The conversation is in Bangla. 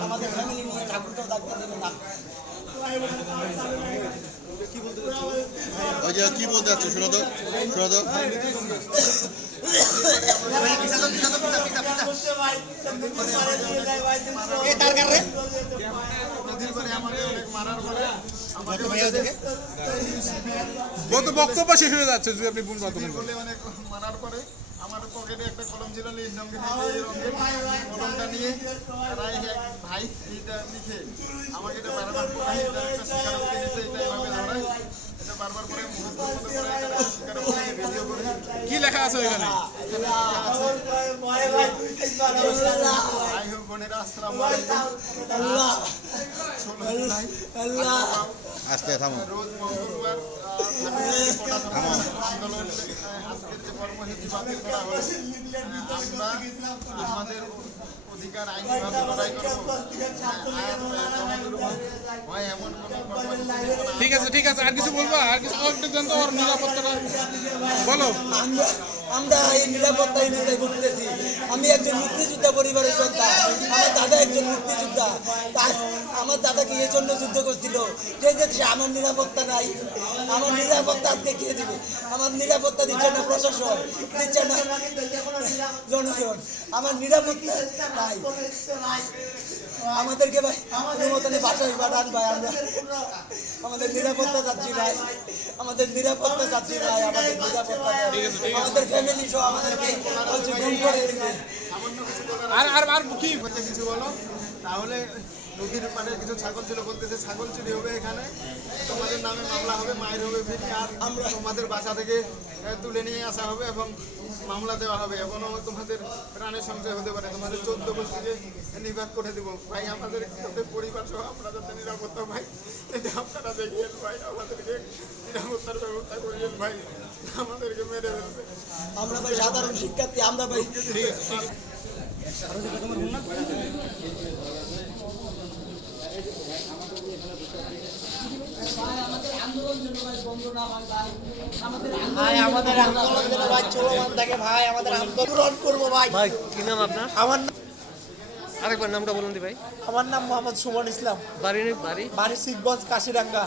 আমাদের ফ্যামিলি নিয়ে ঠাকুরকেও ডাকতে দেবে না ওই যে কি বলতে যাচ্ছে শোনো তো শোনো তো। গত বক্তব্য শেষ হয়ে যাচ্ছে যদি আপনি বলেন অনেক মারার পরে আমার পকেটে একটা কলম ছিল নীল রঙের রঙের কলমটা নিয়ে এক ভাই এইটা লিখে আমাকে এটা বারবার এটা একটা স্বীকারোক্তি নিতে এটা এভাবে ধরায় এটা বারবার করে মুহূর্ত মতো করে এটা স্বীকারোক্তি ভিডিও করে কি লেখা আছে হোক বোনেরা আসসালামু আলাইকুম আস্তে, থামো আমাদের অধিকার আইনিভাবে লড়াই করব হয় এমন। ঠিক আছে ঠিক আছে, আর কিছু বলব আর কিছু একটু জান তো ওর নিরাপত্তাটা বলো আমরা এই নিরাপত্তা নিরাপত্তাহীনতায় ভুগতেছি আমি একজন মুক্তিযোদ্ধা পরিবারের সন্তান। আমার দাদা একজন মুক্তিযোদ্ধা। তার আমার দাদাকে এই জন্য যুদ্ধ করছিল যে আমার নিরাপত্তা নাই। আমার নিরাপত্তা কে দিবে। আমার নিরাপত্তা দিচ্ছে না প্রশাসন, দিচ্ছে না জনগণ। আমার নিরাপত্তা নাই। আমাদেরকে ভাই, কোনো মতনে বাসায় পাঠান ভাই আমরা। আমাদের নিরাপত্তা চাচ্ছি ভাই। আমাদের নিরাপত্তা চাচ্ছি ভাই, আমাদের নিরাপত্তা দেন। আমাদের ফ্যামিলি সহ আমাদেরকে হচ্ছে গুম করে বলার আর আর আর কি কিছু বলো? তাহলে নদীর পাড়ে কিছু ছাগল ছিল বলতেছে ছাগল চুরি হবে এখানে। তোমাদের নামে মামলা হবে মায়ের হবে আর আমরা তোমাদের বাসা থেকে তুলে নিয়ে আসা হবে এবং মামলা দেওয়া হবে এবং তোমাদের প্রাণের সংশয় হতে পারে। তোমাদের চোদ্দ গোষ্ঠীকে নির্বাদ করে দিব। ভাই আমাদের যাতে পরিবার সহ আমরা যাতে নিরাপত্তা এটা আপনারা দেখিয়েন ভাই আমাদেরকে নিরাপত্তার ব্যবস্থা করিয়েন ভাই। আমাদেরকে মেরে ফেলবে। আমরা ভাই সাধারণ শিক্ষার্থী আমরা ভাই ভাই আমাদের আন্দোলন যেন ভাই চলমান থাকে ভাই আমাদের আন্দোলন করব ভাই। ভাই কি নাম আপনার? আমার নাম- আরেকবার নামটা বলুন দি ভাই। আমার নাম মোহাম্মদ সুমন ইসলাম। বাড়ি বাড়ি? বাড়ি শিখগঞ্জ কাশিরাঙ্গা